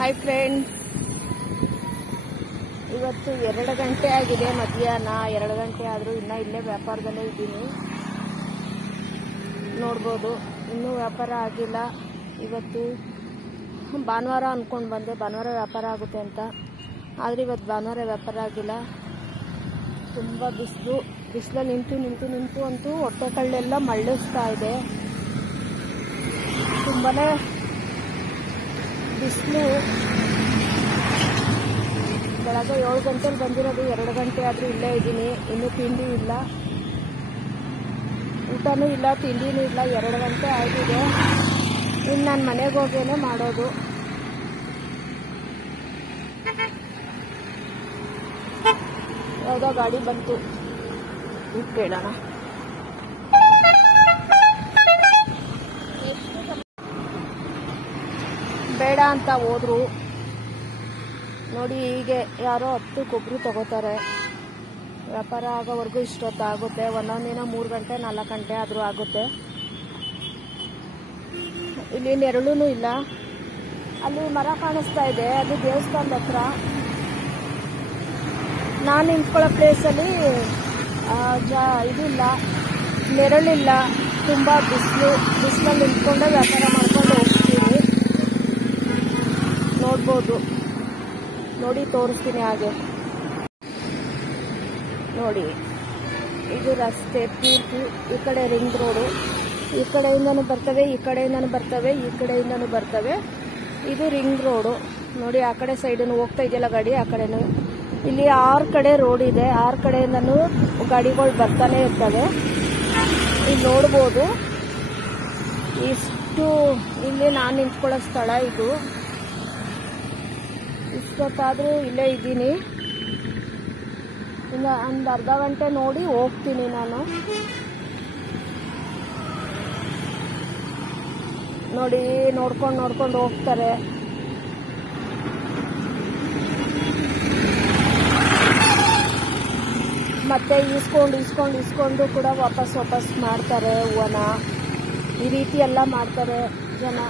Hi friends, ಇವತ್ತು 2 ಗಂಟೆ ಆಗಿದೆ ಮಧ್ಯಾಹ್ನ. 2 ಗಂಟೆ ಆದರೂ ಇನ್ನೂ ಇಲ್ಲೇ ವ್ಯಾಪಾರದಲ್ಲೇ ಇದ್ದೀನಿ. ನೋಡ್ಬೋದು, ಇನ್ನೂ ವ್ಯಾಪಾರ ಆಗಿಲ್ಲ. ಇವತ್ತು ಭಾನುವಾರ ಅಂದ್ಕೊಂಡು ಬಂದೆ, ಭಾನುವಾರ ವ್ಯಾಪಾರ ಆಗುತ್ತೆ ಅಂತ. ಆದರೆ ಇವತ್ತು ಭಾನುವಾರ ವ್ಯಾಪಾರ ಆಗಿಲ್ಲ. ತುಂಬ ಬಿಸಿಲಲ್ಲಿ ನಿಂತು ಅಂತೂ ಹೊಟ್ಟೆ ಕಳ್ಳೆಲ್ಲ ಮಳ್ಳಿಸ್ತಾ ಇದೆ. ತುಂಬಾ ಬಿಸಿಲು. ಬೆಳಗ್ಗೆ 7 ಗಂಟೆಲಿ ಬಂದಿರೋದು, 2 ಗಂಟೆ ಆದರೂ ಇಲ್ಲೇ ಇದ್ದೀನಿ. ಇನ್ನೂ ತಿಂಡಿ ಇಲ್ಲ, ಊಟನೂ ಇಲ್ಲ, ತಿಂಡಿನೂ ಇಲ್ಲ. 2 ಗಂಟೆ ಆಗಿದೆ. ಇನ್ನು ನಾನು ಮನೆಗೆ ಹೋಗೇನೆ ಮಾಡೋದು. ಯಾವುದೋ ಗಾಡಿ ಬಂತು, ಕೇಳೋಣ. ಬೇಡ ಅಂತ ಹೋದ್ರು ನೋಡಿ. ಹೀಗೆ ಯಾರೋ 10 ಕೊಬ್ಬರಿ ತಗೋತಾರೆ. ವ್ಯಾಪಾರ ಆಗೋವರೆಗೂ ಇಷ್ಟೊತ್ತಾಗುತ್ತೆ. ಒಂದೊಂದು ದಿನ 3 ಗಂಟೆ 4 ಗಂಟೆ ಆದರೂ ಆಗುತ್ತೆ. ಇಲ್ಲಿ ನೆರಳೂ ಇಲ್ಲ. ಅಲ್ಲಿ ಮರ ಕಾಣಿಸ್ತಾ ಇದೆ, ಅದು ದೇವಸ್ಥಾನದ ಹತ್ರ. ನಾನು ನಿಂತ್ಕೊಳ್ಳೋ ಪ್ಲೇಸಲ್ಲಿ ಇದಿಲ್ಲ, ನೆರಳಿಲ್ಲ. ತುಂಬ ಬಿಸಿಲಲ್ಲಿ ನಿಂತ್ಕೊಂಡೆ ವ್ಯಾಪಾರ ಮಾಡ್ಕೊಂಡು ಹೋಗ್ತೀನಿ. ನೋಡ್ಬೋದು, ನೋಡಿ ತೋರಿಸ್ತೀನಿ. ಹಾಗೆ ನೋಡಿ, ಇದು ರಸ್ತೆ ಪೂರ್ತಿ. ಈ ಕಡೆ ರಿಂಗ್ ರೋಡು, ಈ ಕಡೆಯಿಂದನೂ ಬರ್ತವೆ, ಈ ಕಡೆಯಿಂದನೂ ಬರ್ತವೆ, ಈ ಕಡೆಯಿಂದನೂ ಬರ್ತವೆ. ಇದು ರಿಂಗ್ ರೋಡು ನೋಡಿ. ಆ ಕಡೆ ಸೈಡನ್ನು ಹೋಗ್ತಾ ಇದೆಯಲ್ಲ ಗಾಡಿ, ಆ ಕಡೆನೂ. ಇಲ್ಲಿ 6 ಕಡೆ ರೋಡ್ ಇದೆ. 6 ಕಡೆಯಿಂದನೂ ಗಾಡಿಗಳು ಬರ್ತಾನೆ ಇರ್ತವೆ. ಇಲ್ಲಿ ನೋಡ್ಬೋದು, ಇಷ್ಟು ಇಲ್ಲಿ ನಾನು ನಿಂತ್ಕೊಳ್ಳೋ ಸ್ಥಳ ಇದು. ಇಷ್ಟೊತ್ತಾದರೂ ಇಲ್ಲೇ ಇದ್ದೀನಿ. ಇನ್ನು ಒಂದು ಅರ್ಧ ಗಂಟೆ ನೋಡಿ ಹೋಗ್ತೀನಿ ನಾನು. ನೋಡಿ, ನೋಡ್ಕೊಂಡು ಹೋಗ್ತಾರೆ. ಮತ್ತೆ ಇಸ್ಕೊಂಡು ಕೂಡ ವಾಪಸ್ ಮಾಡ್ತಾರೆ ಹೂವನ. ಈ ರೀತಿ ಎಲ್ಲ ಮಾಡ್ತಾರೆ ಜನ.